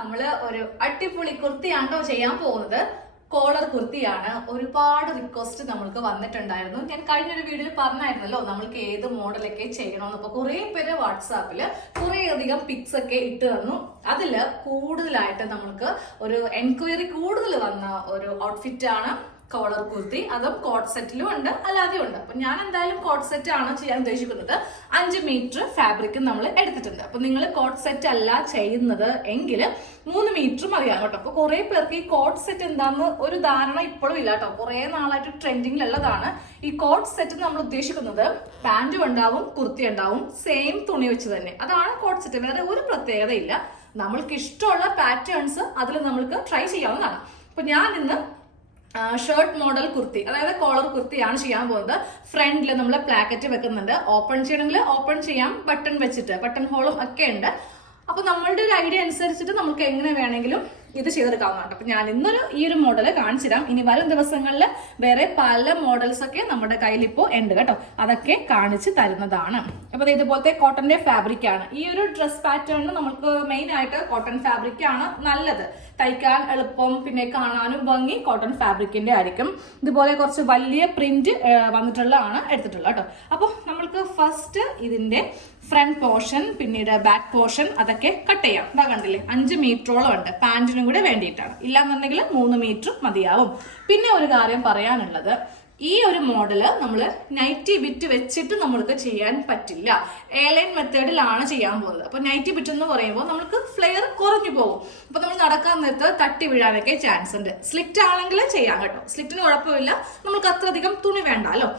നമ്മള് ഒരു അടിപൊളി കുർത്തിയാണോ ചെയ്യാൻ പോകുന്നത്. കോളർ കുർത്തിയാണ്. ഒരുപാട് റിക്വസ്റ്റ് നമ്മൾക്ക് വന്നിട്ടുണ്ടായിരുന്നു. ഞാൻ കഴിഞ്ഞൊരു വീഡിയോയിൽ പറഞ്ഞായിരുന്നല്ലോ നമ്മൾക്ക് ഏത് മോഡലൊക്കെ ചെയ്യണമെന്ന്. അപ്പൊ കുറെ പേര് വാട്സാപ്പില് കുറെ അധികം പിക്സ് ഒക്കെ ഇട്ട് തന്നു. അതില് കൂടുതലായിട്ട് നമ്മൾക്ക് ഒരു എൻക്വയറി കൂടുതൽ വന്ന ഒരു ഔട്ട്ഫിറ്റ് ആണ് കോളർ കുർത്തി. അതും കോട്ട് സെറ്റിലും ഉണ്ട്, അല്ലാതെ ഉണ്ട്. അപ്പൊ ഞാൻ എന്തായാലും കോട്ട് സെറ്റ് ആണ് ചെയ്യാൻ ഉദ്ദേശിക്കുന്നത്. 5 മീറ്റർ ഫാബ്രിക് നമ്മൾ എടുത്തിട്ടുണ്ട്. അപ്പൊ നിങ്ങൾ കോട്ട് സെറ്റ് അല്ല ചെയ്യുന്നത് എങ്കിൽ 3 മീറ്റർ മതിയാകും കേട്ടോ. അപ്പൊ കുറെ പേർക്ക് ഈ കോട്ട് സെറ്റ് എന്താന്ന് ഒരു ധാരണ ഇപ്പോഴും ഇല്ല കേട്ടോ. കുറെ നാളായിട്ട് ട്രെൻഡിങ്ങിലുള്ളതാണ് ഈ കോട്ട് സെറ്റ്. നമ്മൾ ഉദ്ദേശിക്കുന്നത് പാന്റും ഉണ്ടാവും, കുർത്തി ഉണ്ടാവും, സെയിം തുണി വെച്ച് തന്നെ. അതാണ് കോട്ട് സെറ്റ്. വേറെ ഒരു പ്രത്യേകത ഇല്ല. നമ്മൾക്ക് ഇഷ്ടമുള്ള പാറ്റേൺസ് അതിൽ നമ്മൾക്ക് ട്രൈ ചെയ്യാവുന്നതാണ്. അപ്പൊ ഞാൻ ഇന്ന് ഷർട്ട് മോഡൽ കുർത്തി, അതായത് കോളർ കുർത്തിയാണ് ചെയ്യാൻ പോകുന്നത്. ഫ്രണ്ടിൽ നമ്മൾ പ്ലാക്കറ്റ് വെക്കുന്നുണ്ട്. ഓപ്പൺ ചെയ്യണമെങ്കിൽ ഓപ്പൺ ചെയ്യാം, ബട്ടൺ വെച്ചിട്ട്. ബട്ടൺ ഹോളും ഒക്കെ ഉണ്ട്. അപ്പൊ നമ്മളുടെ ഒരു ഐഡിയ അനുസരിച്ചിട്ട് നമുക്ക് എങ്ങനെ വേണമെങ്കിലും ഇത് ചെയ്തെടുക്കാവുന്നതാണ്. അപ്പൊ ഞാൻ ഇന്നൊരു ഈ ഒരു മോഡല് കാണിച്ചിടാം. ഇനി വരും ദിവസങ്ങളിൽ വേറെ പല മോഡൽസ് ഒക്കെ നമ്മുടെ കയ്യിൽ ഇപ്പോൾ ഉണ്ട് കേട്ടോ. അതൊക്കെ കാണിച്ച് തരുന്നതാണ്. അപ്പൊ ഇതുപോലത്തെ കോട്ടന്റെ ഫാബ്രിക് ആണ്. ഈ ഒരു ഡ്രസ് പാറ്റേണിന് നമുക്ക് മെയിൻ ആയിട്ട് കോട്ടൺ ഫാബ്രിക് ആണ് നല്ലത്. തയ്ക്കാൻ എളുപ്പം, പിന്നെ കാണാനും ഭംഗി കോട്ടൺ ഫാബ്രിക്കിന്റെ ആയിരിക്കും. ഇതുപോലെ കുറച്ച് വലിയ പ്രിന്റ് വന്നിട്ടുള്ളതാണ് എടുത്തിട്ടുള്ളത് കേട്ടോ. അപ്പൊ നമ്മൾക്ക് ഫസ്റ്റ് ഇതിന്റെ ഫ്രണ്ട് പോർഷൻ, പിന്നീട് ബാക്ക് പോർഷൻ അതൊക്കെ കട്ട് ചെയ്യാം. ഇതാ കണ്ടില്ലേ, 5 മീറ്ററോളം ഉണ്ട്. പാന്റിനും കൂടെ വേണ്ടിയിട്ടാണ്. ഇല്ലാന്നുണ്ടെങ്കിൽ 3 മീറ്റർ മതിയാവും. പിന്നെ ഒരു കാര്യം പറയാനുള്ളത്, ഈ ഒരു മോഡല് നമ്മൾ നൈറ്റി ബിറ്റ് വെച്ചിട്ട് നമ്മൾക്ക് ചെയ്യാൻ പറ്റില്ല. എയർലൈൻ മെത്തേഡിലാണ് ചെയ്യാൻ പോകുന്നത്. അപ്പൊ നൈറ്റി ബിറ്റ് എന്ന് പറയുമ്പോൾ നമുക്ക് ഫ്ലെയർ കുറഞ്ഞു പോകും. അപ്പൊ നമ്മൾ നടക്കാൻ നേരത്ത് തട്ടി വീഴാനൊക്കെ ചാൻസ് ഉണ്ട്. സ്ലിറ്റ് ആണെങ്കിൽ ചെയ്യാം കേട്ടോ. സ്ലിറ്റിന് കുഴപ്പമില്ല, നമുക്ക് അത്രയധികം തുണി വേണ്ടല്ലോ.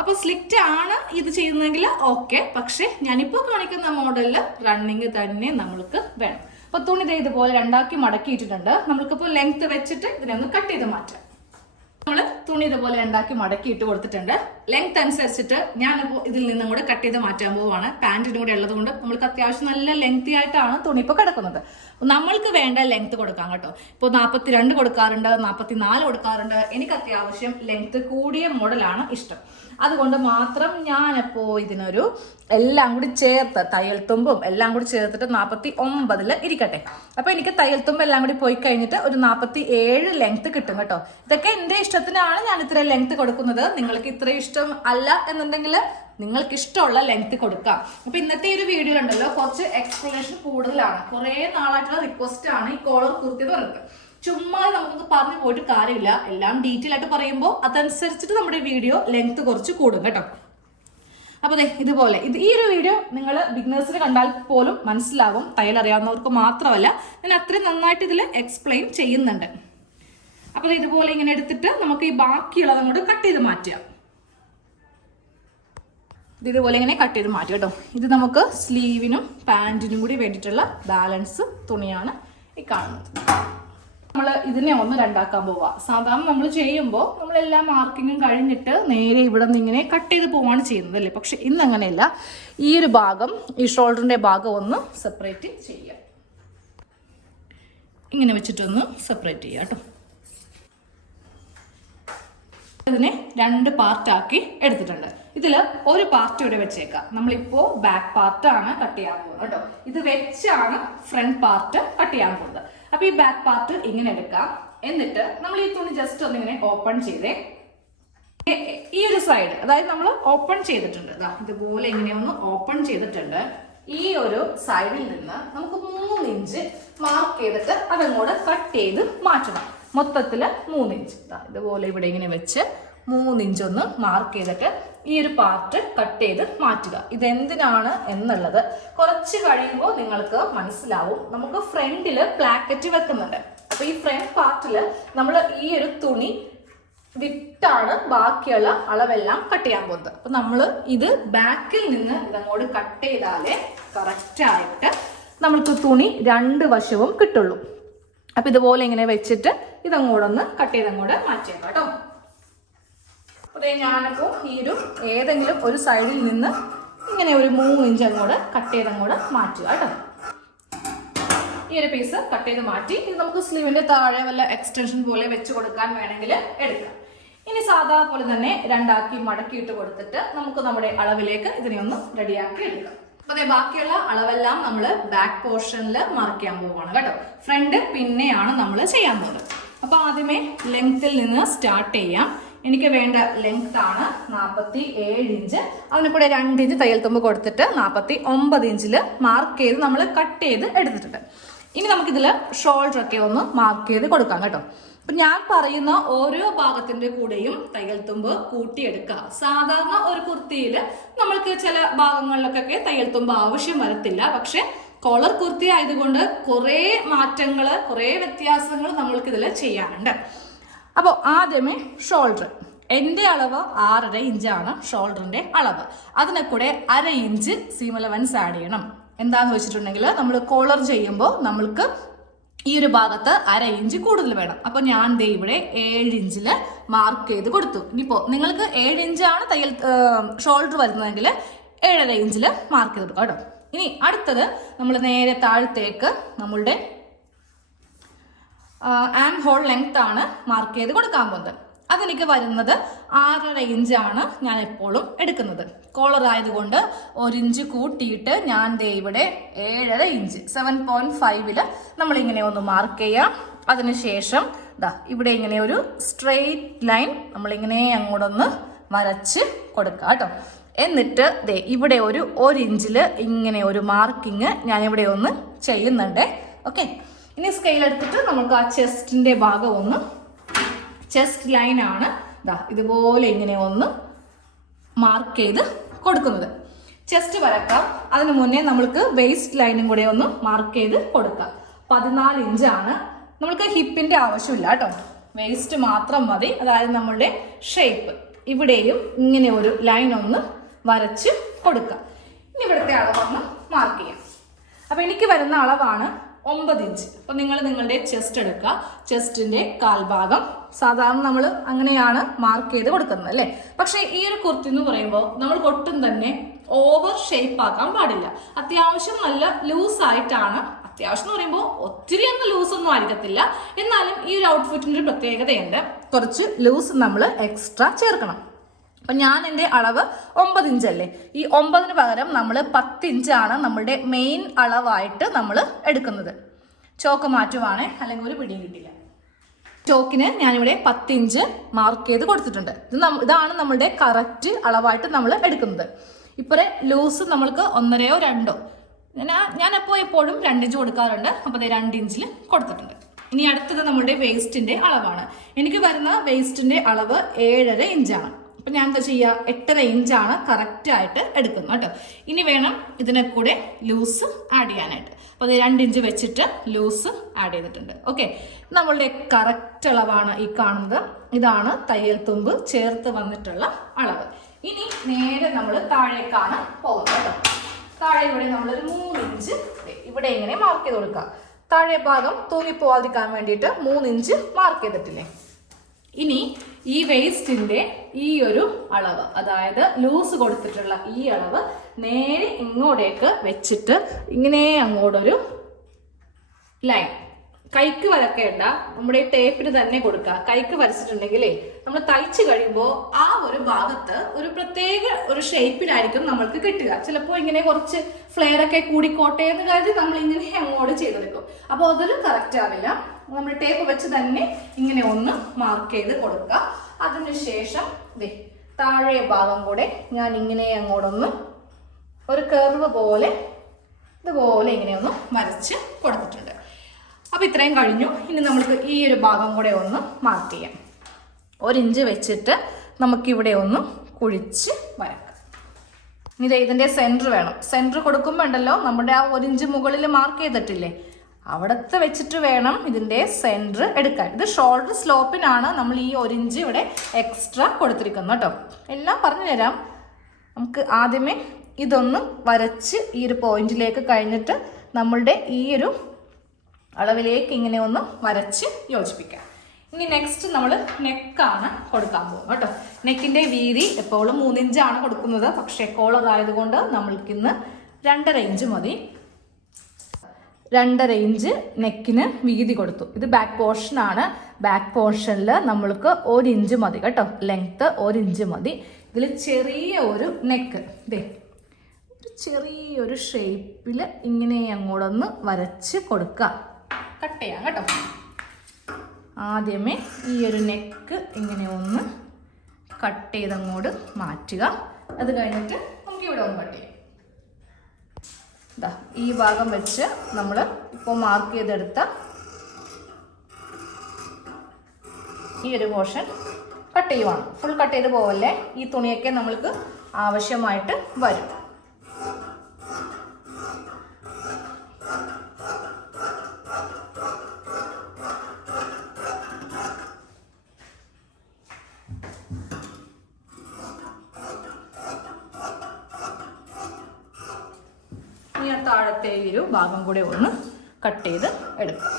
അപ്പൊ സ്ലിറ്റ് ആണ് ഇത് ചെയ്യുന്നതെങ്കിൽ ഓക്കെ. പക്ഷെ ഞാനിപ്പോ കാണിക്കുന്ന മോഡലില് റണ്ണിങ് തന്നെ നമ്മൾക്ക് വേണം. അപ്പൊ തുണി ഇതുപോലെ രണ്ടാക്കി മടക്കിയിട്ടുണ്ട്. നമ്മൾക്കിപ്പോ ലെങ്ത് വെച്ചിട്ട് ഇതിനെ ഒന്ന് കട്ട് ചെയ്ത് മാറ്റാം. നമ്മള് തുണി ഇതുപോലെ ഉണ്ടാക്കി മടക്കി ഇട്ട് കൊടുത്തിട്ടുണ്ട്. ലെങ്ത് അനുസരിച്ചിട്ട് ഞാനിപ്പോ ഇതിൽ നിന്നും കൂടെ കട്ട് ചെയ്ത് മാറ്റാൻ പോവാണ്. പാന്റിനും കൂടെ ഉള്ളത് കൊണ്ട് നമ്മൾക്ക് അത്യാവശ്യം നല്ല ലെങ്തി ആയിട്ടാണ് തുണി ഇപ്പൊ കിടക്കുന്നത്. നമ്മൾക്ക് വേണ്ട ലെങ്ത് കൊടുക്കാം കേട്ടോ. ഇപ്പൊ 42 കൊടുക്കാറുണ്ട്, 44 കൊടുക്കാറുണ്ട്. എനിക്ക് അത്യാവശ്യം ലെങ്ത് കൂടിയ മോഡലാണ് ഇഷ്ടം. അതുകൊണ്ട് മാത്രം ഞാനപ്പോ ഇതിനൊരു എല്ലാം കൂടി ചേർത്ത് തയ്യൽ തുമ്പും എല്ലാം കൂടി ചേർത്തിട്ട് 49 ഇരിക്കട്ടെ. അപ്പൊ എനിക്ക് തയ്യൽ തുമ്പ് എല്ലാം കൂടി പോയി കഴിഞ്ഞിട്ട് ഒരു 47 ലെങ്ത് കിട്ടും കേട്ടോ. ഇതൊക്കെ എന്റെ ഇഷ്ടത്തിനാണ് ഞാൻ ഇത്ര ലെങ്ത് കൊടുക്കുന്നത്. നിങ്ങൾക്ക് ഇത്ര ഇഷ്ടം അല്ല എന്നുണ്ടെങ്കിൽ നിങ്ങൾക്ക് ഇഷ്ടമുള്ള ലെങ്ത് കൊടുക്കാം. അപ്പൊ ഇന്നത്തെ ഒരു വീഡിയോ ഉണ്ടല്ലോ കുറച്ച് എക്സ്പ്ലനേഷൻ കൂടുതലാണ്. കുറെ നാളായിട്ടുള്ള റിക്വസ്റ്റ് ആണ് ഈ കോളർ കുർത്തി എന്ന് പറയുന്നത്. ചുമ്മാ നമുക്ക് പറഞ്ഞു പോയിട്ട് കാര്യമില്ല. എല്ലാം ഡീറ്റെയിൽ ആയിട്ട് പറയുമ്പോൾ അതനുസരിച്ചിട്ട് നമ്മുടെ വീഡിയോ ലെങ്ത് കുറച്ച് കൂടും കേട്ടോ. അപ്പൊ ഇതുപോലെ ഈ ഒരു വീഡിയോ നിങ്ങൾ ബിഗിനേഴ്സിന് കണ്ടാൽ പോലും മനസ്സിലാകും. തയ്യൽ അറിയാവുന്നവർക്ക് മാത്രമല്ല, ഞാൻ അത്രയും നന്നായിട്ട് ഇതിൽ എക്സ്പ്ലെയിൻ ചെയ്യുന്നുണ്ട്. അപ്പൊ ഇതുപോലെ ഇങ്ങനെ എടുത്തിട്ട് നമുക്ക് ഈ ബാക്കിയുള്ളത് അങ്ങോട്ട് കട്ട് ചെയ്ത് മാറ്റാം. ഇതുപോലെ ഇങ്ങനെ കട്ട് ചെയ്ത് മാറ്റും കേട്ടോ. ഇത് നമുക്ക് സ്ലീവിനും പാന്റിനും കൂടി വേണ്ടിയിട്ടുള്ള ബാലൻസ് തുണിയാണ് ഈ കാണുന്നത്. നമ്മൾ ഇതിനെ ഒന്ന് രണ്ടാക്കാൻ പോവാ. സാധാരണ നമ്മൾ ചെയ്യുമ്പോൾ നമ്മളെല്ലാ മാർക്കിങ്ങും കഴിഞ്ഞിട്ട് നേരെ ഇവിടെ നിന്ന് ഇങ്ങനെ കട്ട് ചെയ്ത് പോവാണ് ചെയ്യുന്നത് അല്ലേ. പക്ഷെ ഇന്ന് അങ്ങനെയല്ല. ഈ ഒരു ഭാഗം, ഈ ഷോൾഡറിന്റെ ഭാഗം ഒന്ന് സെപ്പറേറ്റ് ചെയ്യാം. ഇങ്ങനെ വെച്ചിട്ടൊന്ന് സെപ്പറേറ്റ് ചെയ്യാം കേട്ടോ. ഇതിനെ 2 പാർട്ടാക്കി എടുത്തിട്ടുണ്ട്. ഇതില് ഒരു പാർട്ട് ഇവിടെ വെച്ചേക്കാം. നമ്മളിപ്പോ ബാക്ക് പാർട്ടാണ് കട്ട് ചെയ്യാൻ പോകുന്നത് കേട്ടോ. ഇത് വെച്ചാണ് ഫ്രണ്ട് പാർട്ട് കട്ട് ചെയ്യാൻ പോകുന്നത്. അപ്പൊ ഈ ബാക്ക് പാർട്ട് ഇങ്ങനെ എടുക്കാം. എന്നിട്ട് നമ്മൾ ഈ തുണി ജസ്റ്റ് ഒന്നിങ്ങനെ ഓപ്പൺ ചെയ്തേ. ഈ ഒരു സൈഡ്, അതായത് നമ്മൾ ഓപ്പൺ ചെയ്തിട്ടുണ്ട്, ഇതുപോലെ ഇങ്ങനെ ഒന്ന് ഓപ്പൺ ചെയ്തിട്ടുണ്ട്. ഈ ഒരു സൈഡിൽ നിന്ന് നമുക്ക് 3 ഇഞ്ച് മാർക്ക് ചെയ്തിട്ട് അതങ്ങോട്ട് കട്ട് ചെയ്ത് മാറ്റണം. മൊത്തത്തില് 3 ഇഞ്ച് ഇതുപോലെ ഇവിടെ ഇങ്ങനെ വെച്ച് 3 ഇഞ്ച് ഒന്ന് മാർക്ക് ചെയ്തിട്ട് ഈ ഒരു പാർട്ട് കട്ട് ചെയ്ത് മാറ്റുക. ഇതെന്തിനാണ് എന്നുള്ളത് കുറച്ച് കഴിയുമ്പോൾ നിങ്ങൾക്ക് മനസ്സിലാവും. നമുക്ക് ഫ്രണ്ടില് പ്ലാക്കറ്റ് വെക്കുന്നുണ്ട്. അപ്പൊ ഈ ഫ്രണ്ട് പാർട്ടില് നമ്മൾ ഈ ഒരു തുണി വിട്ടാണ് ബാക്കിയുള്ള അളവെല്ലാം കട്ട് ചെയ്യാൻ പോകുന്നത്. അപ്പൊ നമ്മൾ ഇത് ബാക്കിൽ നിന്ന് ഇതങ്ങോട്ട് കട്ട് ചെയ്താലേ കറക്റ്റ് ആയിട്ട് നമ്മൾക്ക് തുണി 2 വശവും കിട്ടുള്ളൂ. അപ്പൊ ഇതുപോലെ ഇങ്ങനെ വെച്ചിട്ട് ഇതങ്ങോട്ടൊന്ന് കട്ട് ചെയ്തങ്ങോട്ട് മാറ്റിയേക്കാം കേട്ടോ. അതെ, ഞാനിപ്പോൾ ഈ ഒരു ഏതെങ്കിലും ഒരു സൈഡിൽ നിന്ന് ഇങ്ങനെ ഒരു 3 ഇഞ്ച് അങ്ങോട്ട് കട്ട് ചെയ്തങ്ങോട്ട് മാറ്റുക കേട്ടോ. ഈ ഒരു പീസ് കട്ട് ചെയ്ത് മാറ്റി. ഇത് നമുക്ക് സ്ലീവിന്റെ താഴെ വല്ല എക്സ്റ്റൻഷൻ പോലെ വെച്ച് കൊടുക്കാൻ വേണമെങ്കിൽ എടുക്കാം. ഇനി സാധാ പോലെ തന്നെ 2 ആക്കി മടക്കിയിട്ട് കൊടുത്തിട്ട് നമുക്ക് നമ്മുടെ അളവിലേക്ക് ഇതിനെ ഒന്ന് റെഡിയാക്കി എടുക്കാം. അപ്പൊ ബാക്കിയുള്ള അളവെല്ലാം നമ്മൾ ബാക്ക് പോർഷനിൽ മാർക്ക് ചെയ്യാൻ പോവുകയാണ് കേട്ടോ. ഫ്രണ്ട് പിന്നെയാണ് നമ്മൾ ചെയ്യാൻ പോകുന്നത്. അപ്പൊ ആദ്യമേ ലെങ്ത്തിൽ നിന്ന് സ്റ്റാർട്ട് ചെയ്യാം. എനിക്ക് വേണ്ട ലെങ്ത് ആണ് 47 ഇഞ്ച്. അതിന് കൂടെ 2 ഇഞ്ച് തയ്യൽ തുമ്പ് കൊടുത്തിട്ട് 49 ഇഞ്ചിൽ മാർക്ക് ചെയ്ത് നമ്മൾ കട്ട് ചെയ്ത് എടുത്തിട്ടുണ്ട്. ഇനി നമുക്കിതിൽ ഷോൾഡർ ഒക്കെ ഒന്ന് മാർക്ക് ചെയ്ത് കൊടുക്കാം കേട്ടോ. അപ്പൊ ഞാൻ പറയുന്ന ഓരോ ഭാഗത്തിന്റെ കൂടെയും തയ്യൽ തുമ്പ് കൂട്ടിയെടുക്കുക. സാധാരണ ഒരു കുർത്തിയിൽ നമ്മൾക്ക് ചില ഭാഗങ്ങളിലൊക്കെ തയ്യൽ തുമ്പ് ആവശ്യം വരത്തില്ല. പക്ഷെ കോളർ കുർത്തി ആയതുകൊണ്ട് കുറേ മാറ്റങ്ങൾ, കുറേ വ്യത്യാസങ്ങൾ നമ്മൾക്ക് ഇതിൽ ചെയ്യാനുണ്ട്. അപ്പോൾ ആദ്യമേ ഷോൾഡർ, എൻ്റെ അളവ് 6.5 ഇഞ്ചാണ് ഷോൾഡറിന്റെ അളവ്. അതിനെ കൂടെ 1/2 ഇഞ്ച് സീം അലവൻസ് ആഡ് ചെയ്യണം. എന്താന്ന് വെച്ചിട്ടുണ്ടെങ്കിൽ നമ്മൾ കോളർ ചെയ്യുമ്പോൾ നമ്മൾക്ക് ഈ ഒരു ഭാഗത്ത് 1/2 ഇഞ്ച് കൂടുതൽ വേണം. അപ്പൊ ഞാൻ ദേ ഇവിടെ 7 ഇഞ്ചിൽ മാർക്ക് ചെയ്ത് കൊടുത്തു. ഇനിയിപ്പോ നിങ്ങൾക്ക് 7 ഇഞ്ചാണ് തയ്യൽ ഷോൾഡർ വരുന്നതെങ്കിൽ 7.5 ഇഞ്ചിൽ മാർക്ക് ചെയ്ത് കൊടുക്കാം കേട്ടോ. ഇനി അടുത്തത് നമ്മൾ നേരെ താഴത്തേക്ക് നമ്മളുടെ ആം ഹോൾ ലെങ്ത് ആണ് മാർക്ക് ചെയ്ത് കൊടുക്കാൻ പോകുന്നത്. അതെനിക്ക് വരുന്നത് 6.5 ഇഞ്ചാണ് ഞാൻ എപ്പോഴും എടുക്കുന്നത്. കോളർ ആയതുകൊണ്ട് 1 ഇഞ്ച് കൂട്ടിയിട്ട് ഞാൻ ദേ ഇവിടെ 7.5 ഇഞ്ച് 7.5 നമ്മളിങ്ങനെ ഒന്ന് മാർക്ക് ചെയ്യാം. അതിനുശേഷം ദാ ഇവിടെ ഇങ്ങനെ ഒരു സ്ട്രെയിറ്റ് ലൈൻ നമ്മളിങ്ങനെ അങ്ങോട്ടൊന്ന് വരച്ച് കൊടുക്കുക കേട്ടോ. എന്നിട്ട് ദേ ഇവിടെ ഒരു 1 ഇഞ്ചിൽ ഇങ്ങനെ ഒരു മാർക്കിങ് ഞാൻ ഇവിടെ ഒന്ന് ചെയ്യുന്നുണ്ട്. ഓക്കെ, ഇനി സ്കെയിൽ എടുത്തിട്ട് നമുക്ക് ആ ചെസ്റ്റിന്റെ ഭാഗം ഒന്ന്, ചെസ്റ്റ് ലൈൻ ആണ് ദാ ഇതുപോലെ ഇങ്ങനെ ഒന്ന് മാർക്ക് ചെയ്ത് കൊടുക്കുന്നത്. ചെസ്റ്റ് വരക്കാം. അതിന് മുന്നേ നമ്മൾക്ക് വേസ്റ്റ് ലൈനും കൂടെ ഒന്ന് മാർക്ക് ചെയ്ത് കൊടുക്കാം. 14 ഇഞ്ചാണ്. നമ്മൾക്ക് ഹിപ്പിന്റെ ആവശ്യമില്ല കേട്ടോ, വേസ്റ്റ് മാത്രം മതി. അതായത് നമ്മളുടെ ഷേപ്പ് ഇവിടെയും ഇങ്ങനെ ഒരു ലൈൻ ഒന്ന് വരച്ച് കൊടുക്കാം. ഇനി ഇവിടുത്തെ അളവൊന്ന് മാർക്ക് ചെയ്യാം. അപ്പൊ എനിക്ക് വരുന്ന അളവാണ് 9 ഇഞ്ച്. അപ്പൊ നിങ്ങൾ നിങ്ങളുടെ ചെസ്റ്റ് എടുക്കുക. ചെസ്റ്റിന്റെ കാൽഭാഗം സാധാരണ നമ്മൾ അങ്ങനെയാണ് മാർക്ക് ചെയ്ത് കൊടുക്കുന്നത് അല്ലേ. പക്ഷെ ഈ ഒരു കുർത്തി എന്ന് പറയുമ്പോൾ നമ്മൾ ഒട്ടും തന്നെ ഓവർ ഷേപ്പ് ആക്കാൻ പാടില്ല. അത്യാവശ്യം നല്ല ലൂസ് ആയിട്ടാണ്, അത്യാവശ്യം എന്ന് പറയുമ്പോൾ ഒത്തിരി ഒന്നും ലൂസ് ഒന്നും ആയിരിക്കത്തില്ല, എന്നാലും ഈ ഒരു ഔട്ട്ഫിറ്റിന്റെ ഒരു പ്രത്യേകതയുണ്ട്, കുറച്ച് ലൂസ് നമ്മൾ എക്സ്ട്രാ ചേർക്കണം. അപ്പൊ ഞാൻ എൻ്റെ അളവ് 9 ഇഞ്ചല്ലേ, ഈ 9ന് പകരം നമ്മൾ 10 ഇഞ്ചാണ് നമ്മളുടെ മെയിൻ അളവായിട്ട് നമ്മൾ എടുക്കുന്നത്. ചോക്ക് മാറ്റുവാണ്, അല്ലെങ്കിൽ ഒരു പിടിയും കിട്ടില്ല. ചോക്കിന് ഞാനിവിടെ 10 ഇഞ്ച് മാർക്ക് ചെയ്ത് കൊടുത്തിട്ടുണ്ട്. ഇതാണ് നമ്മളുടെ കറക്റ്റ് അളവായിട്ട് നമ്മൾ എടുക്കുന്നത്. ഇപ്പറേ ലൂസ് നമ്മൾക്ക് 1.5 2 ഞാൻ എപ്പോഴും 2 ഇഞ്ച് കൊടുക്കാറുണ്ട്. അപ്പോൾ 2 ഇഞ്ചിൽ കൊടുത്തിട്ടുണ്ട്. ഇനി അടുത്തത് നമ്മളുടെ വേസ്റ്റിന്റെ അളവാണ്. എനിക്ക് വരുന്ന വേസ്റ്റിന്റെ അളവ് 7.5 ഇഞ്ചാണ്. അപ്പൊ ഞാൻ എന്താ ചെയ്യുക, 8.5 ഇഞ്ചാണ് കറക്റ്റ് ആയിട്ട് എടുക്കുന്നത് കേട്ടോ. ഇനി വേണം ഇതിനെ കൂടെ ലൂസ് ആഡ് ചെയ്യാനായിട്ട്. അപ്പോൾ 2 ഇഞ്ച് വെച്ചിട്ട് ലൂസ് ആഡ് ചെയ്തിട്ടുണ്ട്. ഓക്കെ, നമ്മളുടെ കറക്റ്റ് അളവാണ് ഈ കാണുന്നത്. ഇതാണ് തയ്യൽ തുമ്പ് ചേർത്ത് വന്നിട്ടുള്ള അളവ്. ഇനി നേരെ നമ്മൾ താഴേക്കാണ് പോകുന്നത് കേട്ടോ. താഴെ ഇവിടെ നമ്മളൊരു 3 ഇഞ്ച് ഇവിടെ ഇങ്ങനെ മാർക്ക് ചെയ്ത് കൊടുക്കുക. താഴെ ഭാഗം തൂങ്ങിപ്പോവാതിരിക്കാൻ വേണ്ടിയിട്ട് 3 ഇഞ്ച് മാർക്ക് ചെയ്തിട്ടില്ലേ. ഇനി ഈ വേസ്റ്റിന്റെ ഈ ഒരു അളവ്, അതായത് ലൂസ് കൊടുത്തിട്ടുള്ള ഈ അളവ് നേരെ ഇങ്ങോട്ടേക്ക് വെച്ചിട്ട് ഇങ്ങനെ അങ്ങോട്ടൊരു ലൈൻ, കൈക്ക് വരക്കേണ്ട, നമ്മുടെ ടേപ്പിന് തന്നെ കൊടുക്കുക. കൈക്ക് വരച്ചിട്ടുണ്ടെങ്കിലേ നമ്മൾ തയ്ച്ചു കഴിയുമ്പോൾ ആ ഒരു ഭാഗത്ത് ഒരു പ്രത്യേക ഒരു ഷേപ്പിലായിരിക്കും നമ്മൾക്ക് കിട്ടുക. ചിലപ്പോൾ ഇങ്ങനെ കുറച്ച് ഫ്ലെയർ ഒക്കെ കൂടിക്കോട്ടെ എന്ന് കരുതി നമ്മൾ ഇങ്ങനെ അങ്ങോട്ട് ചെയ്തെടുക്കും. അപ്പോൾ അതൊരു കറക്റ്റ് ആവില്ല. നമ്മൾ ടേപ്പ് വെച്ച് തന്നെ ഇങ്ങനെ ഒന്ന് മാർക്ക് ചെയ്ത് കൊടുക്കുക. അതിനുശേഷം താഴെ ഭാഗം കൂടെ ഞാൻ ഇങ്ങനെ അങ്ങോട്ടൊന്ന് ഒരു കർവ് പോലെ ഇതുപോലെ ഇങ്ങനെയൊന്ന് വരച്ച് കൊടുത്തിട്ടുണ്ട്. അപ്പൊ ഇത്രയും കഴിഞ്ഞു. ഇനി നമുക്ക് ഈ ഒരു ഭാഗം കൂടെ ഒന്ന് മാർക്ക് ചെയ്യാം. 1 ഇഞ്ച് വെച്ചിട്ട് നമുക്കിവിടെ ഒന്ന് കുഴിച്ച് വരക്കാം. ഇനി ഇതിന്റെ സെന്റർ വേണം. സെന്റർ കൊടുക്കുമ്പോൾ ഉണ്ടല്ലോ, നമ്മുടെ ആ 1 ഇഞ്ച് മുകളിൽ മാർക്ക് ചെയ്തിട്ടില്ലേ, അവിടത്തെ വെച്ചിട്ട് വേണം ഇതിന്റെ സെന്റർ എടുക്കാൻ. ഇത് ഷോൾഡർ സ്ലോപ്പിനാണ് നമ്മൾ ഈ 1 ഇഞ്ച് ഇവിടെ എക്സ്ട്രാ കൊടുത്തിരിക്കുന്നത് കേട്ടോ. എല്ലാം പറഞ്ഞു തരാം. നമുക്ക് ആദ്യമേ ഇതൊന്ന് വരച്ച് ഈ ഒരു പോയിന്റിലേക്ക് കഴിഞ്ഞിട്ട് നമ്മളുടെ ഈ ഒരു അളവിലേക്ക് ഇങ്ങനെ ഒന്ന് വരച്ച് യോജിപ്പിക്കാം. ഇനി നെക്സ്റ്റ് നമ്മൾ നെക്കാണ് കൊടുക്കാൻ പോകുന്നത് കേട്ടോ. നെക്കിന്റെ വീതി എപ്പോഴും 3 ഇഞ്ചാണ് കൊടുക്കുന്നത്. പക്ഷേ കോളർ ആയതുകൊണ്ട് നമ്മൾക്കിന്ന് 2.5 ഇഞ്ച് മതി. 2.5 ഇഞ്ച് നെക്കിന് വീതി കൊടുത്തു. ഇത് ബാക്ക് പോർഷൻ ആണ്. ബാക്ക് പോർഷനിൽ നമ്മൾക്ക് 1 ഇഞ്ച് മതി കേട്ടോ. ലെങ്ത് 1 ഇഞ്ച് മതി. ഇതിൽ ചെറിയ ഒരു നെക്ക്, ഒരു ചെറിയൊരു ഷേപ്പിൽ ഇങ്ങനെ അങ്ങോട്ടൊന്ന് വരച്ച് കൊടുക്കുക. കട്ട് ചെയ്യാം കേട്ടോ. ആദ്യമേ ഈ ഒരു നെക്ക് ഇങ്ങനെ ഒന്ന് കട്ട് ചെയ്തങ്ങോട്ട് മാറ്റുക. അത് കഴിഞ്ഞിട്ട് നമുക്ക് ഇവിടെ ഒന്ന് കട്ട് ചെയ്യാം. ഇതാ ഈ ഭാഗം വെച്ച് നമ്മൾ ഇപ്പോൾ മാർക്ക് ചെയ്തെടുത്ത ഈ ഒരു പോർഷൻ കട്ട് ചെയ്യുവാണ്. ഫുൾ കട്ട് ചെയ്ത് പോവല്ലേ, ഈ തുണിയൊക്കെ നമ്മൾക്ക് ആവശ്യമായിട്ട് വരും. ഇനി ആ താഴത്തെ ഈ ഒരു ഭാഗം കൂടെ ഒന്ന് കട്ട് ചെയ്ത് എടുക്കാം.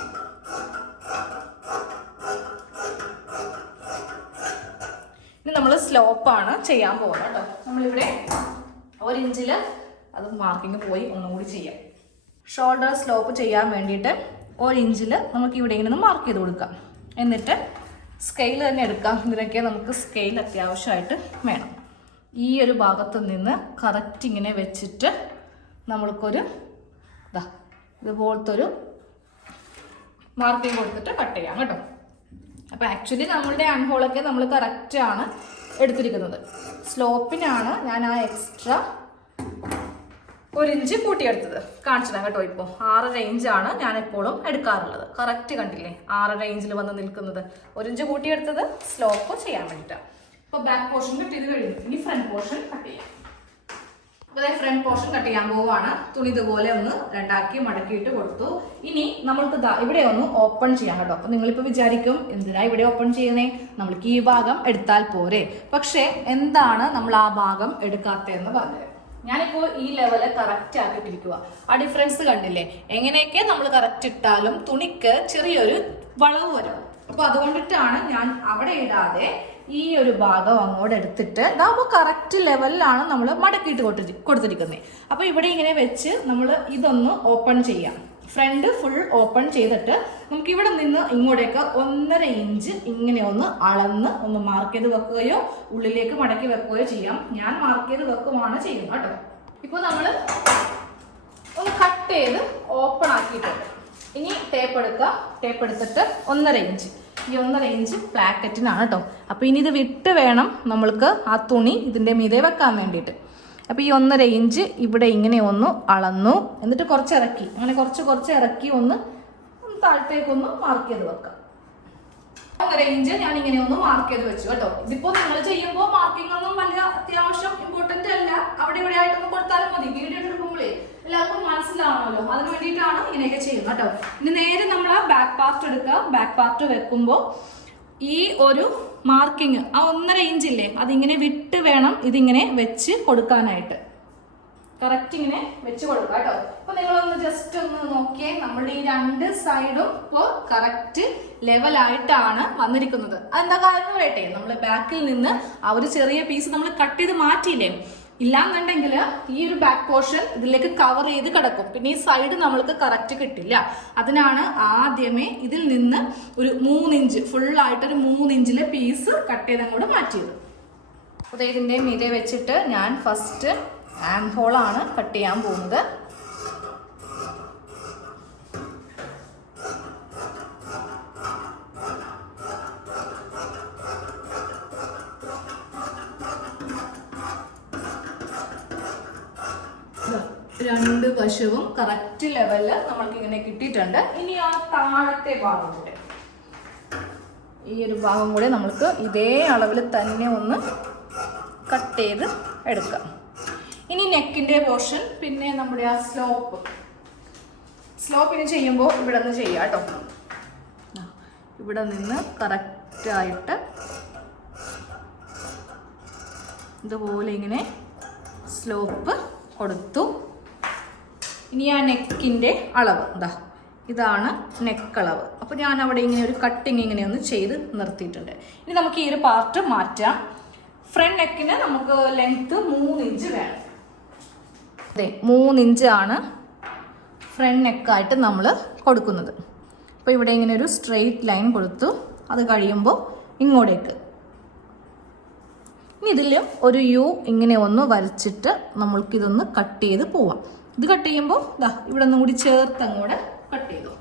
ഇനി നമ്മൾ സ്ലോപ്പാണ് ചെയ്യാൻ പോകുന്നത് കേട്ടോ. നമ്മളിവിടെ 1 ഇഞ്ചിൽ അത് മാർക്കിങ് പോയി ഒന്നും കൂടി ചെയ്യാം. ഷോൾഡർ സ്ലോപ്പ് ചെയ്യാൻ വേണ്ടിയിട്ട് 1 ഇഞ്ചിൽ നമുക്ക് ഇവിടെ ഇങ്ങനെ മാർക്ക് ചെയ്ത് കൊടുക്കാം. എന്നിട്ട് സ്കെയിൽ തന്നെ എടുക്കാം. ഇതിനൊക്കെ നമുക്ക് സ്കെയിൽ അത്യാവശ്യമായിട്ട് വേണം. ഈ ഒരു ഭാഗത്ത് നിന്ന് കറക്റ്റ് ഇങ്ങനെ വെച്ചിട്ട് നമ്മൾക്കൊരു ഇതുപോലത്തെ ഒരു മാർക്കിങ് കൊടുത്തിട്ട് കട്ട് ചെയ്യാം കേട്ടോ. അപ്പോൾ ആക്ച്വലി നമ്മളുടെ ആൻഹോളൊക്കെ നമ്മൾ കറക്റ്റാണ് എടുത്തിരിക്കുന്നത്. സ്ലോപ്പിനാണ് ഞാൻ ആ എക്സ്ട്രാ 1 ഇഞ്ച് കൂട്ടിയെടുത്തത്. കാണിച്ചു തരാം കേട്ടോ. ഇപ്പോൾ 6.5 ഇഞ്ചാണ് ഞാൻ എപ്പോഴും എടുക്കാറുള്ളത്. കറക്റ്റ് കണ്ടില്ലേ, 6.5 ഇഞ്ചിൽ വന്ന് നിൽക്കുന്നത്. 1 ഇഞ്ച് കൂട്ടിയെടുത്തത് സ്ലോപ്പ് ചെയ്യാൻ വേണ്ടിയിട്ടാണ്. ഇപ്പോൾ ബാക്ക് പോർഷൻ കട്ട് ചെയ്ത് കഴിഞ്ഞു. ഇനി ഫ്രണ്ട് പോർഷൻ കട്ട് ചെയ്യാം. അപ്പോൾ ഫ്രണ്ട് പോർഷൻ കട്ട് ചെയ്യാൻ പോവാണ്. തുണി ഇതുപോലെ ഒന്ന് രണ്ടാക്കി മടക്കിയിട്ട് കൊടുത്തു. ഇനി നമ്മൾക്ക് ഇവിടെ ഒന്ന് ഓപ്പൺ ചെയ്യാം കേട്ടോ. അപ്പോൾ നിങ്ങളിപ്പോൾ വിചാരിക്കും എന്തിനാ ഇവിടെ ഓപ്പൺ ചെയ്യുന്നേ, നമ്മൾക്ക് ഈ ഭാഗം എടുത്താൽ പോരെ. പക്ഷേ എന്താണ് നമ്മൾ ആ ഭാഗം എടുക്കാത്തതെന്ന് പറഞ്ഞത്. ഞാനിപ്പോൾ ഈ ലെവല് കറക്റ്റ് ആക്കിയിട്ടിരിക്കുക. ആ ഡിഫറൻസ് കണ്ടില്ലേ, എങ്ങനെയൊക്കെ നമ്മൾ കറക്റ്റ് ഇട്ടാലും തുണിക്ക് ചെറിയൊരു വളവ് വരും. അപ്പോൾ അതുകൊണ്ടിട്ടാണ് ഞാൻ അവിടെ ഇടാതെ ഈ ഒരു ഭാഗം അങ്ങോട്ട് എടുത്തിട്ട് ഇതാകുമ്പോൾ കറക്റ്റ് ലെവലിലാണ് നമ്മൾ മടക്കിയിട്ട് കൊടുത്തിരിക്കുന്നത്. അപ്പോൾ ഇവിടെ ഇങ്ങനെ വെച്ച് നമ്മൾ ഇതൊന്ന് ഓപ്പൺ ചെയ്യാം. ഫ്രണ്ട് ഫുൾ ഓപ്പൺ ചെയ്തിട്ട് നമുക്ക് ഇവിടെ നിന്ന് ഇങ്ങോട്ടേക്ക് 1.5 ഇഞ്ച് ഇങ്ങനെ ഒന്ന് അളന്ന് ഒന്ന് മാർക്ക് ചെയ്ത് വെക്കുകയോ ഉള്ളിലേക്ക് മടക്കി വെക്കുകയോ ചെയ്യാം. ഞാൻ മാർക്ക് ചെയ്ത് വെക്കുകയാണ് ചെയ്യുന്നത് കേട്ടോ. ഇപ്പോൾ നമ്മൾ ഒന്ന് കട്ട് ചെയ്ത് ഓപ്പൺ ആക്കിയിട്ടുണ്ട്. ഇനി ടേപ്പ് എടുക്കുക. ടേപ്പ് എടുത്തിട്ട് 1.5 ഇഞ്ച്, ഈ 1.5 ഇഞ്ച് പ്ലാക്കറ്റിനാണ് കേട്ടോ. അപ്പോൾ ഇനി ഇത് വിട്ട് വേണം നമ്മൾക്ക് ആ തുണി ഇതിൻ്റെ മീതെ വെക്കാൻ വേണ്ടിയിട്ട്. അപ്പോൾ ഈ 1.5 ഇഞ്ച് ഇവിടെ ഇങ്ങനെ ഒന്ന് അളന്നു. എന്നിട്ട് കുറച്ച് ഇറക്കി, അങ്ങനെ കുറച്ച് ഇറക്കി ഒന്ന് താഴത്തേക്കൊന്ന് മാർക്ക് ചെയ്ത് വെക്കാം. 1.5 ഇഞ്ച് ഞാൻ ഇങ്ങനെ ഒന്ന് മാർക്ക് ചെയ്ത് വെച്ചു കേട്ടോ. ഇതിപ്പോൾ നിങ്ങൾ ചെയ്യുമ്പോൾ മാർക്കിംഗ് ഒന്നും വലിയ അത്യാവശ്യം ഇമ്പോർട്ടൻ്റ് അല്ല. അവിടെ ഇവിടെ ആയിട്ടൊന്ന് കൊടുത്താലും മതി. വീഡിയോ എടുക്കുമ്പോഴേ എല്ലാവർക്കും മനസ്സിലാവണമല്ലോ, അതിന് വേണ്ടിയിട്ടാണ് ഇങ്ങനെയൊക്കെ ചെയ്യുന്നത് കേട്ടോ. ഇനി നേരെ നമ്മൾ ആ ബാക്ക് പാർട്ട് എടുക്കുക. ബാക്ക് പാർട്ട് വെക്കുമ്പോൾ ഈ ഒരു മാർക്കിങ് ആ 1.5 ഇഞ്ചില്ലേ, അതിങ്ങനെ വിട്ട് വേണം ഇതിങ്ങനെ വെച്ച് കൊടുക്കാനായിട്ട്. കറക്റ്റ് ഇങ്ങനെ വെച്ച് കൊടുക്കുക കേട്ടോ. അപ്പൊ നിങ്ങളൊന്ന് ജസ്റ്റ് ഒന്ന് നോക്കിയേ, നമ്മളുടെ ഈ 2 സൈഡും ഇപ്പോൾ കറക്റ്റ് ലെവലായിട്ടാണ് വന്നിരിക്കുന്നത്. അതെന്താ കാര്യം പറയട്ടെ, നമ്മൾ ബാക്കിൽ നിന്ന് ആ ഒരു ചെറിയ പീസ് നമ്മൾ കട്ട് ചെയ്ത് മാറ്റിയില്ലേ, ഇല്ലാന്നുണ്ടെങ്കിൽ ഈ ഒരു ബാക്ക് പോർഷൻ ഇതിലേക്ക് കവർ ചെയ്ത് കിടക്കും. പിന്നെ ഈ സൈഡ് നമ്മൾക്ക് കറക്റ്റ് കിട്ടില്ല. അതിനാണ് ആദ്യമേ ഇതിൽ നിന്ന് ഒരു 3 ഇഞ്ച് ഫുള്ളായിട്ടൊരു 3 ഇഞ്ചിലെ പീസ് കട്ട് ചെയ്ത് അങ്ങോട്ട് മാറ്റിയത്. അപ്പോൾ ഇതിൻ്റെ മീതെ വെച്ചിട്ട് ഞാൻ ഫസ്റ്റ് ആം ഹോളാണ് കട്ട് ചെയ്യാൻ പോകുന്നത്. രണ്ട് വശവും കറക്റ്റ് ലെവലിൽ നമ്മൾക്ക് ഇങ്ങനെ കിട്ടിയിട്ടുണ്ട്. ഇനി ആ താഴത്തെ ഭാഗം കൂടെ, ഈ ഒരു ഭാഗം കൂടെ നമ്മൾക്ക് ഇതേ അളവിൽ തന്നെ ഒന്ന് കട്ട് ചെയ്ത് എടുക്കാം. ഇനി നെക്കിൻ്റെ പോർഷൻ, പിന്നെ നമ്മുടെ ആ സ്ലോപ്പിന് ചെയ്യുമ്പോൾ ഇവിടെ നിന്ന് ചെയ്യാം കേട്ടോ. ഇവിടെ നിന്ന് കറക്റ്റായിട്ട് ഇതുപോലെ ഇങ്ങനെ സ്ലോപ്പ് കൊടുത്തു. ഇനി ആ നെക്കിൻ്റെ അളവ് ഇതാണ് നെക്ക് അളവ്. അപ്പോൾ ഞാൻ അവിടെ ഇങ്ങനെ ഒരു കട്ടിങ് ഇങ്ങനെ ഒന്ന് ചെയ്ത് നിർത്തിയിട്ടുണ്ട്. ഇനി നമുക്ക് ഈ ഒരു പാർട്ട് മാറ്റാം. ഫ്രണ്ട് നെക്കിന് നമുക്ക് ലെങ്ത്ത് 3 ഇഞ്ച് വേണം. അതെ, 3 ഇഞ്ചാണ് ഫ്രണ്ട് നെക്കായിട്ട് നമ്മൾ കൊടുക്കുന്നത്. അപ്പോൾ ഇവിടെ ഇങ്ങനെ ഒരു സ്ട്രെയിറ്റ് ലൈൻ കൊടുത്തു. അത് കഴിയുമ്പോൾ ഇങ്ങോട്ടേക്ക് ഇനി ഇതിലും ഒരു യു ഇങ്ങനെ ഒന്ന് വരച്ചിട്ട് നമ്മൾക്കിതൊന്ന് കട്ട് ചെയ്ത് പോവാം. ഇത് കട്ട് ചെയ്യുമ്പോൾ ഇതാ ഇവിടെ ഒന്നും കൂടി ചേർത്ത് അങ്ങോട്ട് കട്ട് ചെയ്തു.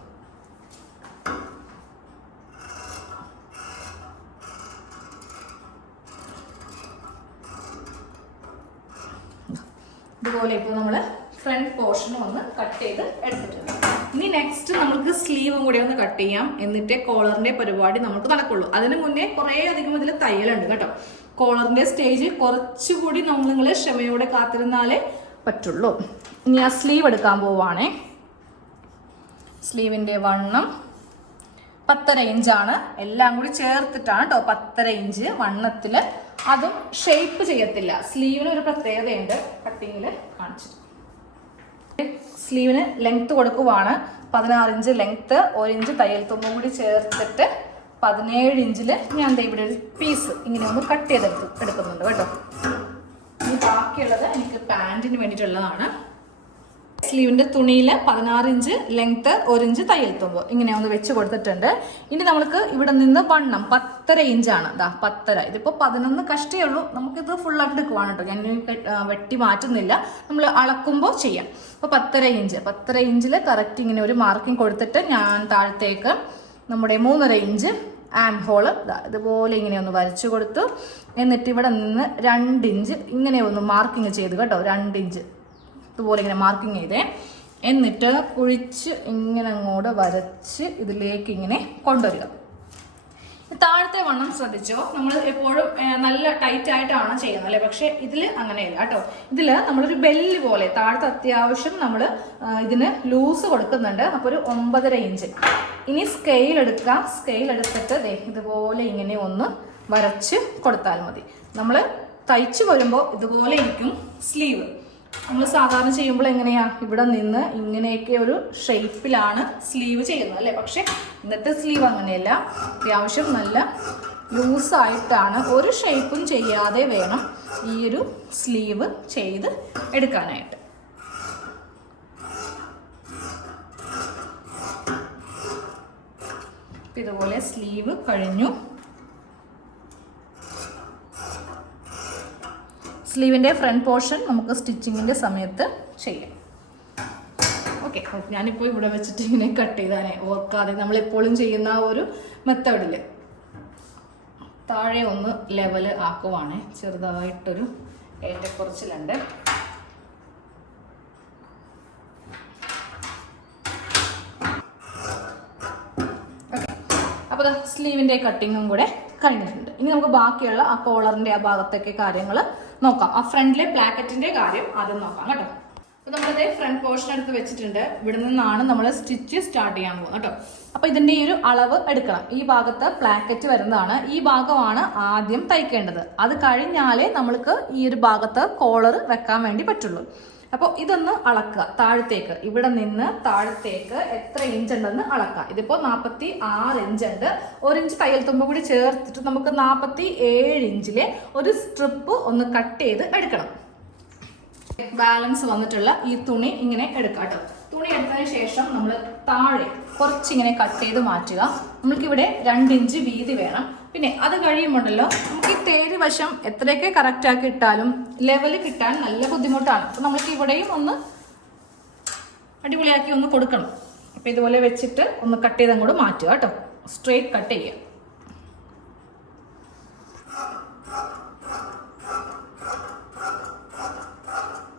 ഇതുപോലെ ഇപ്പോൾ നമ്മൾ ഫ്രണ്ട് പോർഷനും ഒന്ന് കട്ട് ചെയ്ത് എടുത്തിട്ടുണ്ട്. ഇനി നെക്സ്റ്റ് നമുക്ക് സ്ലീവും കൂടി ഒന്ന് കട്ട് ചെയ്യാം. എന്നിട്ടേ കോളറിന്റെ പരിപാടി നമുക്ക് നടക്കുള്ളൂ. അതിന് മുന്നേ കുറേ അധികം ഇതിൽ തയ്യലുണ്ട് കേട്ടോ. കോളറിന്റെ സ്റ്റേജ് കുറച്ചുകൂടി നിങ്ങൾ ക്ഷമയോടെ കാത്തിരുന്നാലേ പറ്റുള്ളൂ. ഇനി ആ സ്ലീവ് എടുക്കാൻ പോവാണേ. സ്ലീവിന്റെ വണ്ണം 10.5 ഇഞ്ചാണ്. എല്ലാം കൂടി ചേർത്തിട്ടാണ് കേട്ടോ 10.5 ഇഞ്ച് വണ്ണത്തിൽ. അതും ഷേപ്പ് ചെയ്യത്തില്ല. സ്ലീവിന് ഒരു പ്രത്യേകതയുണ്ട്. കട്ടിങ്ങിൽ കാണിച്ചിട്ട് സ്ലീവിന് ലെങ്ത് കൊടുക്കുവാണ്. 16 ഇഞ്ച് ലെങ്ത്, 1 ഇഞ്ച് തയ്യൽ തുമ്പും കൂടി ചേർത്തിട്ട് 17 ഇഞ്ചിൽ ഞാൻ ഇവിടെ ഒരു പീസ് ഇങ്ങനെ ഒന്ന് കട്ട് ചെയ്ത് എടുക്കുന്നുണ്ട് കേട്ടോ. ഇനി ബാക്കിയുള്ളത് എനിക്ക് പാൻറ്റിന് വേണ്ടിയിട്ടുള്ളതാണ്. സ്ലീവിന്റെ തുണിയിൽ 16 ഇഞ്ച് ലെങ്ത്, 1 ഇഞ്ച് തയ്യൽ തുമ്പ് ഇങ്ങനെ ഒന്ന് വെച്ച് കൊടുത്തിട്ടുണ്ട്. ഇനി നമുക്ക് ഇവിടെ നിന്ന് വണ്ണം 10.5 ഇഞ്ചാണ്. 10.5. ഇതിപ്പോൾ 11 കഷ്ടേ ഉള്ളൂ. നമുക്കിത് ഫുള്ളായിട്ട് എടുക്കുവാണ് കേട്ടോ. ഞാൻ വെട്ടി മാറ്റുന്നില്ല, നമ്മൾ അളക്കുമ്പോൾ ചെയ്യാം. അപ്പോൾ 10.5 ഇഞ്ച്, 10.5 ഇഞ്ചിൽ കറക്റ്റ് ഇങ്ങനെ ഒരു മാർക്കിംഗ് കൊടുത്തിട്ട് ഞാൻ താഴത്തേക്ക് നമ്മുടെ 3.5 ഇഞ്ച് ആം ഹോള് ഇതുപോലെ ഇങ്ങനെ ഒന്ന് വരച്ചു കൊടുത്തു. എന്നിട്ട് ഇവിടെ നിന്ന് 2 ഇഞ്ച് ഇങ്ങനെ ഒന്ന് മാർക്കിങ് ചെയ്തു കേട്ടോ. 2 ഇഞ്ച് ഇതുപോലെ ഇങ്ങനെ മാർക്കിങ് ചെയ്തേ. എന്നിട്ട് കുഴിച്ച് ഇങ്ങനെ അങ്ങോട്ട് വരച്ച് ഇതിലേക്ക് ഇങ്ങനെ കൊണ്ടുവരിക. താഴത്തെ വണ്ണം ശ്രദ്ധിച്ചോ. നമ്മൾ എപ്പോഴും നല്ല ടൈറ്റ് ആയിട്ടാണ് ചെയ്യുന്നത് അല്ലേ, പക്ഷെ ഇതിൽ അങ്ങനെയല്ല കേട്ടോ. ഇതിൽ നമ്മളൊരു ബെല്ല് പോലെ താഴത്തെ അത്യാവശ്യം നമ്മൾ ഇതിന് ലൂസ് കൊടുക്കുന്നുണ്ട്. അപ്പോൾ ഒരു 9.5 ഇഞ്ച്. ഇനി സ്കെയിൽ എടുക്കാം. സ്കെയിൽ എടുത്തിട്ട് ഇതുപോലെ ഇങ്ങനെ ഒന്ന് വരച്ച് കൊടുത്താൽ മതി. നമ്മൾ തയ്ച്ചു വരുമ്പോൾ ഇതുപോലെ ഇരിക്കും സ്ലീവ്. നമ്മൾ സാധാരണ ചെയ്യുമ്പോൾ എങ്ങനെയാ, ഇവിടെ നിന്ന് ഇങ്ങനെയൊക്കെ ഒരു ഷേപ്പിലാണ് സ്ലീവ് ചെയ്യുന്നത് അല്ലേ. പക്ഷെ ഇന്നത്തെ സ്ലീവ് അങ്ങനെയല്ല. അത്യാവശ്യം നല്ല ലൂസായിട്ടാണ്, ഒരു ഷേപ്പും ചെയ്യാതെ വേണം ഈ ഒരു സ്ലീവ് ചെയ്ത് എടുക്കാനായിട്ട്. ഇതുപോലെ സ്ലീവ് കഴിഞ്ഞു. സ്ലീവിൻ്റെ ഫ്രണ്ട് പോർഷൻ നമുക്ക് സ്റ്റിച്ചിങ്ങിൻ്റെ സമയത്ത് ചെയ്യാം. ഓക്കെ, ഞാനിപ്പോൾ ഇവിടെ വെച്ചിട്ട് ഇങ്ങനെ കട്ട് ചെയ്താനേ ഓർക്കാതെ നമ്മളെപ്പോഴും ചെയ്യുന്ന ആ ഒരു മെത്തേഡിൽ താഴെ ഒന്ന് ലെവൽ ആക്കുവാണേ. ചെറുതായിട്ടൊരു ഏറ്റക്കുറച്ചിലുണ്ട്. ഓക്കെ, അപ്പോൾ സ്ലീവിൻ്റെ കട്ടിങ്ങും കൂടെ കഴിഞ്ഞിട്ടുണ്ട്. ഇനി നമുക്ക് ബാക്കിയുള്ള ആ കോളറിൻ്റെ ആ ഭാഗത്തൊക്കെ കാര്യങ്ങൾ നോക്കാം. ആ ഫ്രണ്ടിലെ പ്ലാക്കറ്റിന്റെ കാര്യം ആദ്യം നോക്കാം കേട്ടോ. അപ്പൊ നമ്മളിത് ഫ്രണ്ട് പോർഷൻ എടുത്ത് വെച്ചിട്ടുണ്ട്. ഇവിടെ നിന്നാണ് നമ്മൾ സ്റ്റിച്ച് സ്റ്റാർട്ട് ചെയ്യാൻ പോകുന്നത് കേട്ടോ. അപ്പൊ ഇതിന്റെ ഈ ഒരു അളവ് എടുക്കണം. ഈ ഭാഗത്ത് പ്ലാക്കറ്റ് വരുന്നതാണ്. ഈ ഭാഗമാണ് ആദ്യം തയ്ക്കേണ്ടത്. അത് കഴിഞ്ഞാലേ നമ്മൾക്ക് ഈ ഒരു ഭാഗത്ത് കോളർ വെക്കാൻ വേണ്ടി പറ്റുള്ളൂ. അപ്പോൾ ഇതൊന്ന് അളക്കുക. താഴത്തേക്ക് ഇവിടെ നിന്ന് താഴത്തേക്ക് എത്ര ഇഞ്ച് ഉണ്ടെന്ന് അളക്കുക. ഇതിപ്പോൾ 46 ഇഞ്ച് ഉണ്ട്. 1 ഇഞ്ച് തയ്യൽ തുമ്പ് കൂടി ചേർത്തിട്ട് നമുക്ക് 47 ഇഞ്ചിലെ ഒരു സ്ട്രിപ്പ് ഒന്ന് കട്ട് ചെയ്ത് എടുക്കണം. ബാലൻസ് വന്നിട്ടുള്ള ഈ തുണി ഇങ്ങനെ എടുക്കാം കേട്ടോ. തുണി എടുത്തതിന് ശേഷം നമ്മൾ താഴെ കുറച്ചിങ്ങനെ കട്ട് ചെയ്ത് മാറ്റുക. നമ്മൾക്കിവിടെ 2 ഇഞ്ച് വീതി വേണം. പിന്നെ അത് കഴിയുമ്പോണ്ടല്ലോ നമുക്ക് ഈ തേര് വശം എത്രയൊക്കെ കറക്റ്റ് ആക്കി ഇട്ടാലും ലെവല് കിട്ടാൻ നല്ല ബുദ്ധിമുട്ടാണ്. അപ്പം നമ്മൾക്ക് ഇവിടെയും ഒന്ന് അടിപൊളിയാക്കി ഒന്ന് കൊടുക്കണം. അപ്പം ഇതുപോലെ വെച്ചിട്ട് ഒന്ന് കട്ട് ചെയ്ത് അങ്ങോട്ട് മാറ്റുക കേട്ടോ. സ്ട്രെയിറ്റ് കട്ട് ചെയ്യുക.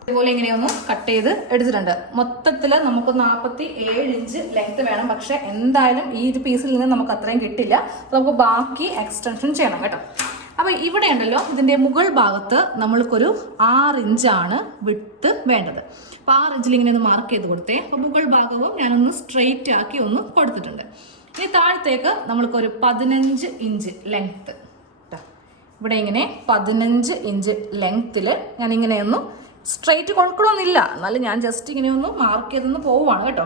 ഇതുപോലെ ഇങ്ങനെയൊന്ന് കട്ട് ചെയ്ത് എടുത്തിട്ടുണ്ട്. മൊത്തത്തിൽ നമുക്ക് 47 ഇഞ്ച് ലെങ്ത് വേണം. പക്ഷെ എന്തായാലും ഈ ഒരു പീസിൽ നിന്ന് നമുക്ക് അത്രയും കിട്ടില്ല. നമുക്ക് ബാക്കി എക്സ്റ്റൻഷൻ ചെയ്യണം കേട്ടോ. അപ്പോൾ ഇവിടെ ഉണ്ടല്ലോ ഇതിൻ്റെ മുകൾ ഭാഗത്ത് നമ്മൾക്കൊരു 6 ഇഞ്ചാണ് വിട്ട് വേണ്ടത്. അപ്പോൾ 6 ഇഞ്ചിൽ ഇങ്ങനെ ഒന്ന് മാർക്ക് ചെയ്ത് കൊടുത്തേ. അപ്പോൾ മുകൾ ഭാഗവും ഞാനൊന്ന് സ്ട്രെയിറ്റ് ആക്കി ഒന്ന് കൊടുത്തിട്ടുണ്ട്. ഇനി താഴത്തേക്ക് നമ്മൾക്കൊരു 15 ഇഞ്ച് ലെങ്ത്ത് കേട്ടോ. ഇവിടെ ഇങ്ങനെ 15 ഇഞ്ച് ലെങ്ത്തിൽ ഞാനിങ്ങനെയൊന്ന് സ്ട്രെയിറ്റ് കൊടുക്കണമെന്നില്ല, എന്നാലും ഞാൻ ജസ്റ്റ് ഇങ്ങനെ ഒന്ന് മാർക്ക് ചെയ്തൊന്ന് പോവുകയാണ് കേട്ടോ.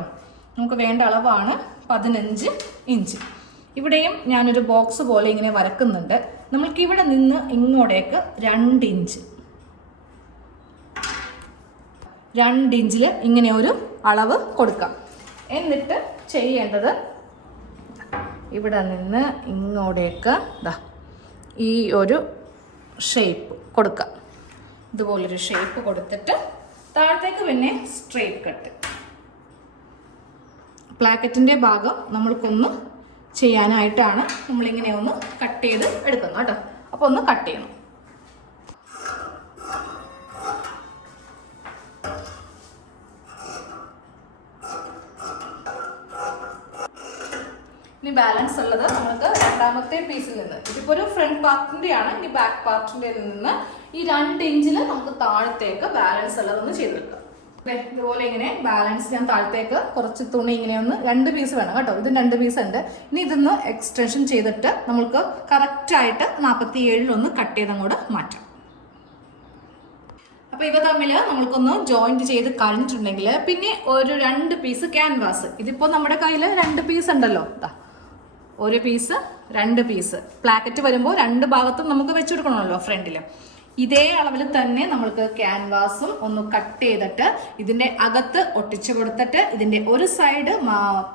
നമുക്ക് വേണ്ട അളവാണ് 15 ഇഞ്ച്. ഇവിടെയും ഞാനൊരു ബോക്സ് പോലെ ഇങ്ങനെ വരക്കുന്നുണ്ട്. നമ്മൾക്ക് ഇവിടെ നിന്ന് ഇങ്ങോട്ടേക്ക് 2 ഇഞ്ച് 2 ഇഞ്ചിൽ ഇങ്ങനെ ഒരു അളവ് കൊടുക്കാം. എന്നിട്ട് ചെയ്യേണ്ടത് ഇവിടെ നിന്ന് ഇങ്ങോട്ടേക്ക് ഈ ഒരു ഷേപ്പ് കൊടുക്കുക. ഇതുപോലൊരു ഷേപ്പ് കൊടുത്തിട്ട് താഴത്തേക്ക് പിന്നെ സ്ട്രെയിറ്റ് കട്ട്. പ്ലാക്കറ്റിൻ്റെ ഭാഗം നമ്മൾക്കൊന്ന് ചെയ്യാനായിട്ടാണ് നമ്മളിങ്ങനെ ഒന്ന് കട്ട് ചെയ്ത് എടുക്കുന്നത് കേട്ടോ. അപ്പോൾ ഒന്ന് കട്ട് ചെയ്യണം. ഇനി ബാലൻസ് ഉള്ളത് നമുക്ക് രണ്ടാമത്തെ പീസിൽ നിന്ന്, ഇതിപ്പോൾ ഒരു ഫ്രണ്ട് പാർട്ടിൻ്റെയാണ്, ഇനി ബാക്ക് പാർട്ടിൻ്റെ നിന്ന് ഈ 2 ഇഞ്ചിൽ നമുക്ക് താഴത്തേക്ക് ബാലൻസ് ഉള്ളതൊന്ന് ചെയ്തെടുക്കാം. ഇതുപോലെ ഇങ്ങനെ ബാലൻസ് ഞാൻ താഴത്തേക്ക് കുറച്ച് തുണി ഇങ്ങനെ ഒന്ന് 2 പീസ് വേണം കേട്ടോ. ഇത് 2 പീസ് ഉണ്ട്. ഇനി ഇതൊന്ന് എക്സ്റ്റൻഷൻ ചെയ്തിട്ട് നമുക്ക് കറക്റ്റായിട്ട് 47 കട്ട് ചെയ്തങ്ങോട്ട് മാറ്റാം. അപ്പോൾ ഇവ തമ്മിൽ നമ്മൾക്കൊന്ന് ജോയിന്റ് ചെയ്ത് കഴിഞ്ഞിട്ടുണ്ടെങ്കിൽ പിന്നെ ഒരു 2 പീസ് ക്യാൻവാസ്. ഇതിപ്പോൾ നമ്മുടെ കയ്യിൽ 2 പീസ് ഉണ്ടല്ലോ. ഒരു പീസ് 2 പീസ് പ്ലാക്കറ്റ് വരുമ്പോൾ 2 ഭാഗത്തും നമുക്ക് വെച്ച് കൊടുക്കണമല്ലോ ഫ്രണ്ടിൽ. ഇതേ അളവിൽ തന്നെ നമ്മൾക്ക് ക്യാൻവാസും ഒന്ന് കട്ട് ചെയ്തിട്ട് ഇതിന്റെ അകത്ത് ഒട്ടിച്ചു കൊടുത്തിട്ട് ഇതിന്റെ ഒരു സൈഡ്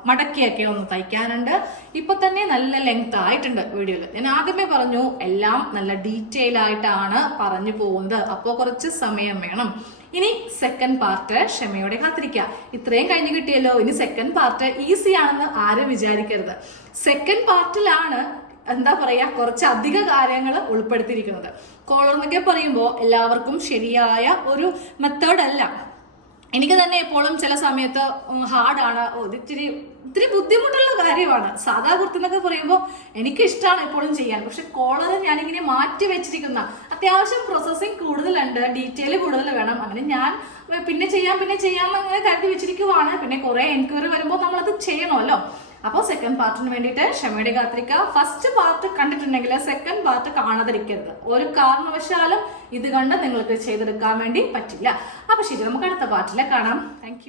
മടക്കിയൊക്കെ ഒന്ന് തയ്ക്കാനുണ്ട്. ഇപ്പൊ തന്നെ നല്ല ലെങ്ത് ആയിട്ടുണ്ട് വീഡിയോയിൽ. ഞാൻ ആദ്യമേ പറഞ്ഞു എല്ലാം നല്ല ഡീറ്റെയിൽ ആയിട്ടാണ് പറഞ്ഞു പോകുന്നത്, അപ്പോൾ കുറച്ച് സമയം വേണം. ഇനി സെക്കൻഡ് പാർട്ട് ക്ഷമയോടെ കാത്തിരിക്കുക. ഇത്രയും കഴിഞ്ഞ് കിട്ടിയല്ലോ, ഇനി സെക്കൻഡ് പാർട്ട് ഈസി ആണെന്ന് ആരും വിചാരിക്കരുത്. സെക്കൻഡ് പാർട്ടിലാണ് എന്താ പറയാ കുറച്ച് അധിക കാര്യങ്ങൾ ഉൾപ്പെടുത്തിയിരിക്കുന്നത്. കോളർ എന്നൊക്കെ പറയുമ്പോൾ എല്ലാവർക്കും ശരിയായ ഒരു മെത്തേഡ് അല്ല. എനിക്ക് തന്നെ എപ്പോഴും ചില സമയത്ത് ഹാർഡാണ്, ഇത്തിരി ബുദ്ധിമുട്ടുള്ള കാര്യമാണ്. സാധാ കുർത്തി എന്നൊക്കെ പറയുമ്പോൾ എനിക്ക് ഇഷ്ടമാണ് എപ്പോഴും ചെയ്യാൻ. പക്ഷെ കോളർ ഞാനിങ്ങനെ മാറ്റി വെച്ചിരിക്കുന്ന അത്യാവശ്യം പ്രോസസ്സിങ് കൂടുതലുണ്ട്, ഡീറ്റെയിൽ കൂടുതൽ വേണം. അങ്ങനെ ഞാൻ പിന്നെ ചെയ്യാമെന്നങ്ങനെ കരുതി വെച്ചിരിക്കുവാണ്. പിന്നെ കുറെ എൻക്വയറി വരുമ്പോൾ നമ്മളത് ചെയ്യണമല്ലോ. അപ്പോൾ സെക്കൻഡ് പാർട്ടിന് വേണ്ടിയിട്ട് ക്ഷമയുടെ കാത്തിരിക്കുക. ഫസ്റ്റ് പാർട്ട് കണ്ടിട്ടുണ്ടെങ്കിൽ സെക്കൻഡ് പാർട്ട് കാണാതിരിക്കരുത്. ഒരു കാരണവശാലും ഇത് കണ്ട് നിങ്ങൾക്ക് ചെയ്തെടുക്കാൻ വേണ്ടി പറ്റില്ല. അപ്പൊ ശരി, നമുക്ക് അടുത്ത പാർട്ടിലെ കാണാം. താങ്ക്